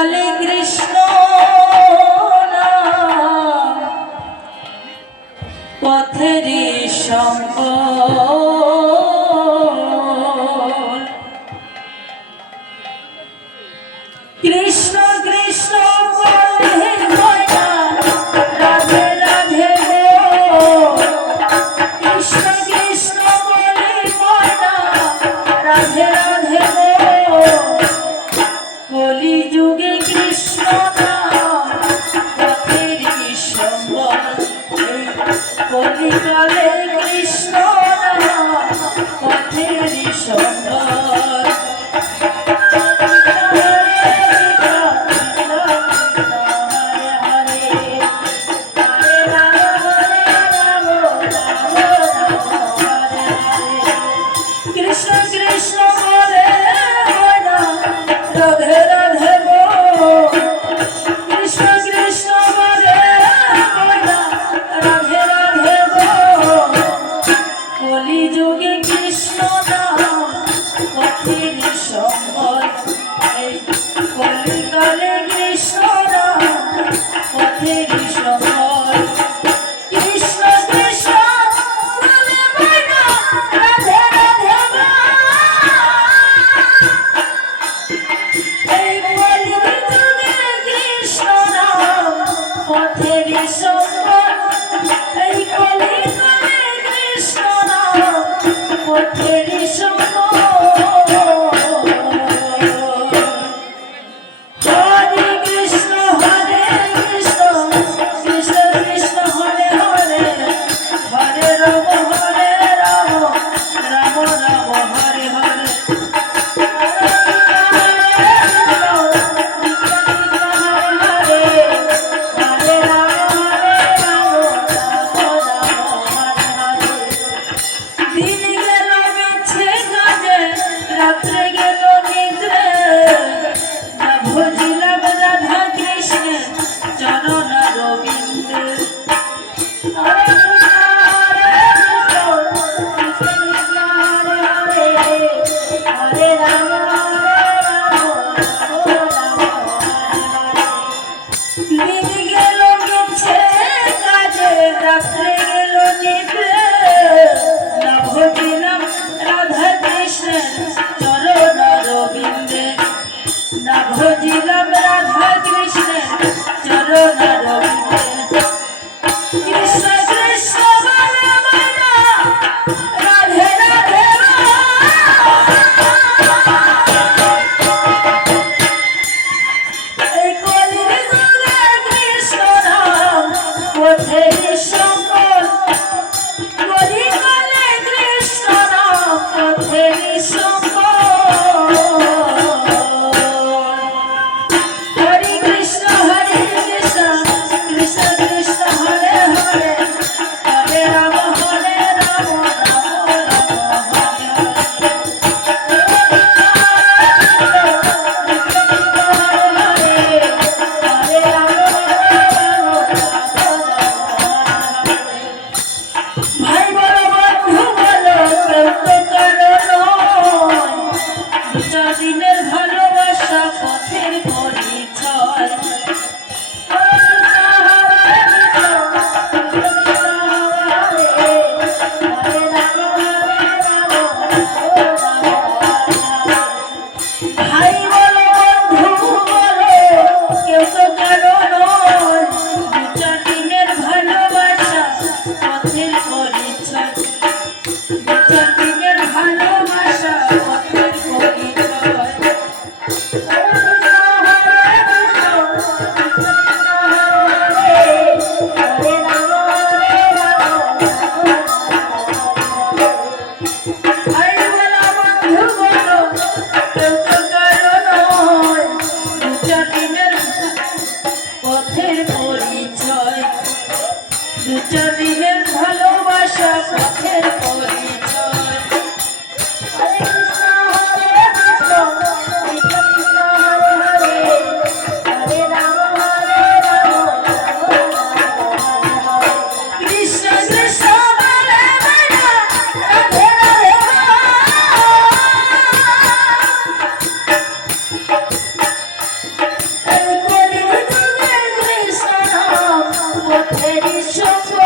কালে কৃষ্ণ পথেরই সম্বল কৃষ্ণ কৃষ্ণ বলে ময়না রাধে রাধে গো কৃষ্ণ কৃষ্ণ বলে ময়না রাধে রাধে গো কলি যুগে কৃষ্ণ নাম পথেরই সম্বল কলিকালে কৃষ্ণ নাম পথেরই সম্বল কৃষ্ণ কৃষ্ণ বলে ময়না রাধে রাধে গো কৃষ্ণ কৃষ্ণ বলে ময়না রাধে রাধে গো কলি যুগে কৃষ্ণ নাম পথেরই সম্বল এই কলিকালে কৃষ্ণ নাম পথেরই সম্বল কৃষ্ণ কৃষ্ণ বলে ময়না রাধে রাধে গো এই কলিযুগে কৃষ্ণ নাম পথেরই সম্বল এই কলিকালে কৃষ্ণ নাম পথেরই সম্বল হরে কৃষ্ণ কৃষ্ণ কৃষ্ণ কৃষ্ণ হরে হরে হরে রাম রাম রাম হরে হরে দিন গেল মিছে কাজে রাত্রে গেল নিদ্রে না ভজিলাম রাধা কৃষ্ণের চরণ রবীন্দ্রে হরে কৃষ্ণ হরে হরে রাম দিন গেল মিছে কাজে রাত্রে গেল নিদ্রে না ভজিলাম রাধা কৃষ্ণের চরণ রবীন্দ্রে না ভজিলাম রাধা কৃষ্ণের চরণ রবীন্দ্রে কৃষ্ণ কৃষ্ণ বলে ময়না রাধে রাধে এই কলির যুগে কৃষ্ণ নাম পথেরই সম্বল কলিকালে কৃষ্ণ নাম পথেরই সম্বল হরে কৃষ্ণ কৃষ্ণ কৃষ্ণ কৃষ্ণ হরে হরে হরে রাম রাম ভাই বলো বন্ধু বলো কেউ তো কারো নয় দু চার দিনের ভালোবাসা পথের পরিচয় ভাই বলো বন্ধু বলো কেউ তো কারো নয় দু চার দিনের ভালোবাসা পথের পরিচয় দু চার দিনের ভালোবাসা পথের পরিচয় ভাই বলো বন্ধু বলো কেউ তো কারো নয় দু চার দিনের পথের পরিচয় দু চার দিনের ভালোবাসা পথের পরিচয় হরে কৃষ্ণ কৃষ্ণ কৃষ্ণ হরে হরে হরে রাম কৃষ্ণ কৃষ্ণ বলে ময়না রাধে রাধে সুখ